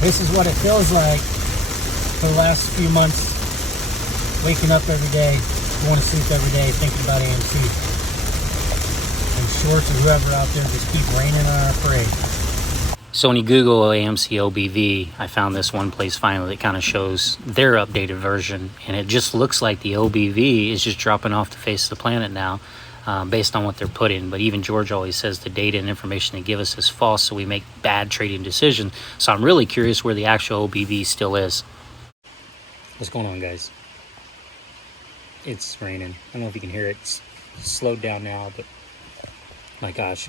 This is what it feels like for the last few months, waking up every day, going to sleep every day, thinking about AMC. And Shorts and whoever out there just keep raining on our parade. So when you Google AMC OBV, I found this one place finally that kind of shows their updated version. And it just looks like the OBV is just dropping off the face of the planet now, based on what they're putting. But even George always says the data and information they give us is false, so we make bad trading decisions. So I'm really curious where the actual OBV still is. What's going on, guys? It's raining. I don't know if you can hear it. It's slowed down now, but my gosh,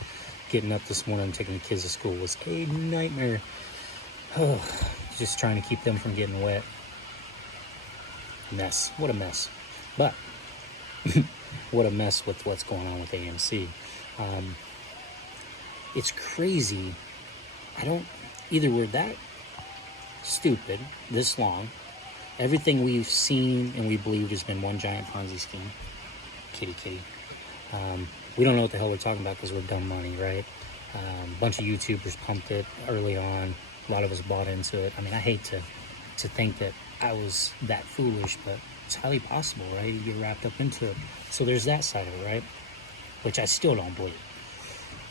getting up this morning and taking the kids to school was a nightmare. Oh, just trying to keep them from getting wet. Mess. What a mess. But what a mess with what's going on with AMC. It's crazy. Either we're that stupid this long. Everything we've seen and we believed has been one giant Ponzi scheme. Kitty. We don't know what the hell we're talking about because we're dumb money, right? A bunch of YouTubers pumped it early on. A lot of us bought into it. I mean, I hate to think that I was that foolish, but it's highly possible, right? You get wrapped up into it. So there's that side of it, right? Which I still don't believe.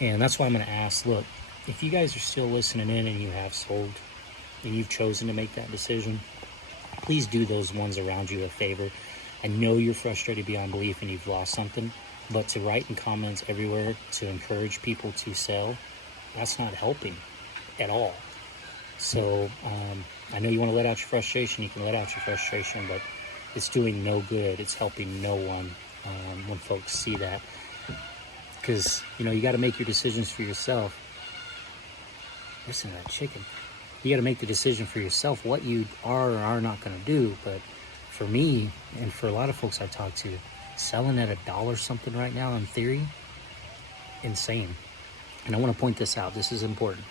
And that's why I'm going to ask, look, if you guys are still listening in and you have sold and you've chosen to make that decision, please do those ones around you a favor. I know you're frustrated beyond belief and you've lost something, but to write in comments everywhere to encourage people to sell, that's not helping at all. So I know you want to let out your frustration. You can let out your frustration, but it's doing no good. It's helping no one when folks see that. Because, you got to make your decisions for yourself. Listen to that chicken. You got to make the decision for yourself what you are or are not going to do. But for me, and for a lot of folks I've talked to, selling at $1 something right now, in theory, insane. And I want to point this out. This is important.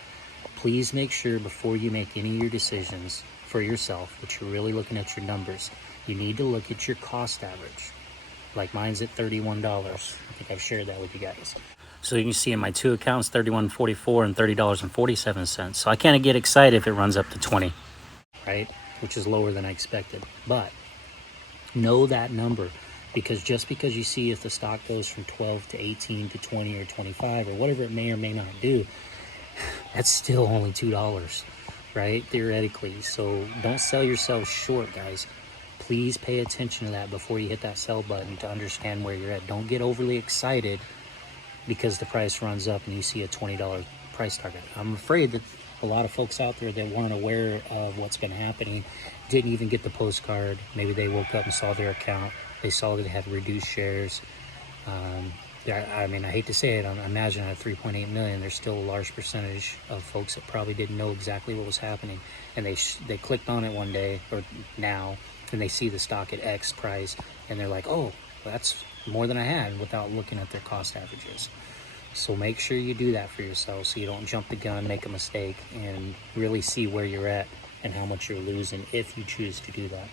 Please make sure before you make any of your decisions for yourself that you're really looking at your numbers. You need to look at your cost average. Like mine's at $31. I think I've shared that with you guys. So you can see in my two accounts, $31.44 and $30.47. So I kind of get excited if it runs up to 20, right? Which is lower than I expected. But know that number, because just because you see if the stock goes from 12 to 18 to 20 or 25 or whatever it may or may not do, that's still only $2, right? Theoretically. So don't sell yourself short, guys. Please pay attention to that before you hit that sell button to understand where you're at. Don't get overly excited because the price runs up and you see a $20 price target. I'm afraid that a lot of folks out there that weren't aware of what's been happening didn't even get the postcard. Maybe they woke up and saw their account. They saw that they had reduced shares. I mean, I hate to say it, I imagine at 3.8 million, there's still a large percentage of folks that probably didn't know exactly what was happening. And they clicked on it one day, or now, and they see the stock at X price, and they're like, oh, that's more than I had, without looking at their cost averages. So make sure you do that for yourself so you don't jump the gun, make a mistake, and really see where you're at and how much you're losing if you choose to do that.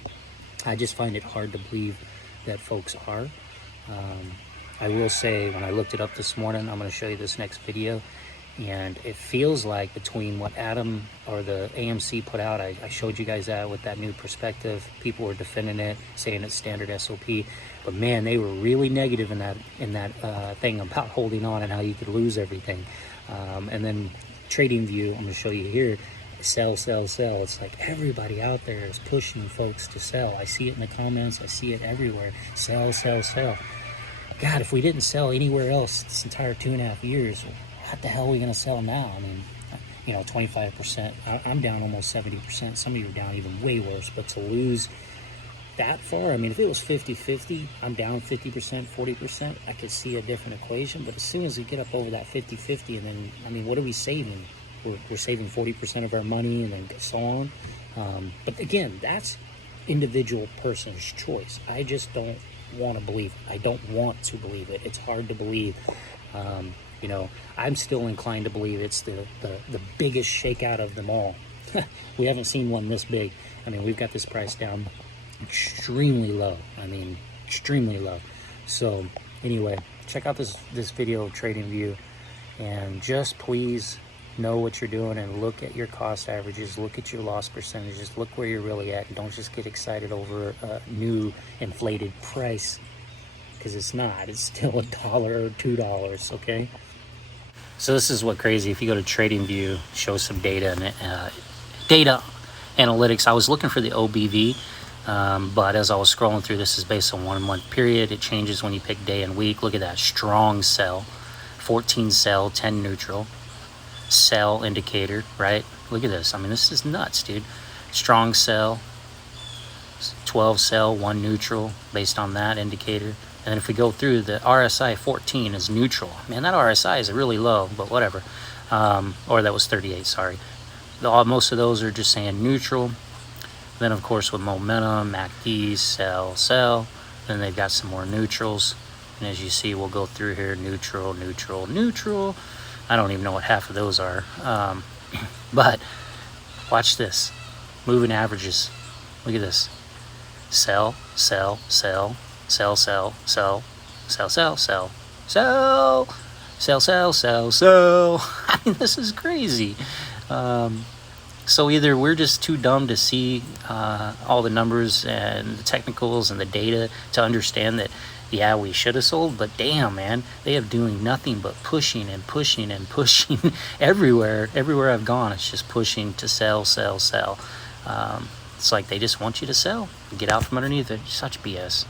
I just find it hard to believe that folks are. I will say, when I looked it up this morning, I'm going to show you this next video, and it feels like between what Adam or the AMC put out, I showed you guys that with that new perspective, people were defending it, saying it's standard SOP, but man, they were really negative in that thing about holding on and how you could lose everything. And then Trading View, I'm going to show you here, sell. It's like everybody out there is pushing folks to sell. I see it in the comments, I see it everywhere. Sell. God, if we didn't sell anywhere else this entire 2.5 years, what the hell are we going to sell now? I mean, 25%. I'm down almost 70%. Some of you are down even way worse. But to lose that far, I mean, if it was 50-50, I'm down 50%, 40%, I could see a different equation. But as soon as we get up over that 50-50, and then, I mean, what are we saving? We're saving 40% of our money and then so on. But again, that's individual person's choice. I just don't want to believe it. I don't want to believe it. It's hard to believe. I'm still inclined to believe it's the biggest shakeout of them all. We haven't seen one this big. I mean, we've got this price down extremely low. I mean, extremely low. So anyway, check out this video of Trading View, and just please know what you're doing and look at your cost averages, look at your loss percentages, look where you're really at. Don't just get excited over a new inflated price, because it's not. It's still $1 or $2, okay? So this is what crazy. If you go to TradingView, show some data and data analytics. I was looking for the OBV, but as I was scrolling through, this is based on 1 month period. It changes when you pick day and week. Look at that strong sell, 14 sell, 10 neutral, sell indicator, right? Look at this. I mean, this is nuts, dude. Strong sell, 12 sell, 1 neutral based on that indicator. And then if we go through, the RSI 14 is neutral. Man, that RSI is really low, but whatever. Or that was 38, sorry. Most of those are just saying neutral. Then, of course, with momentum, MACDs, sell, sell. Then they've got some more neutrals. And as you see, we'll go through here, neutral, neutral, neutral. I don't even know what half of those are. But watch this. Moving averages. Look at this. Sell, sell, sell. Sell, sell, sell, sell, sell, sell, sell, sell, sell, sell, sell. I mean, this is crazy. So either we're just too dumb to see all the numbers and the technicals and the data to understand that, yeah, we should have sold, but damn, man, they have doing nothing but pushing and pushing and pushing everywhere. Everywhere I've gone, it's just pushing to sell, sell, sell. It's like they just want you to sell, get out from underneath it. Such BS.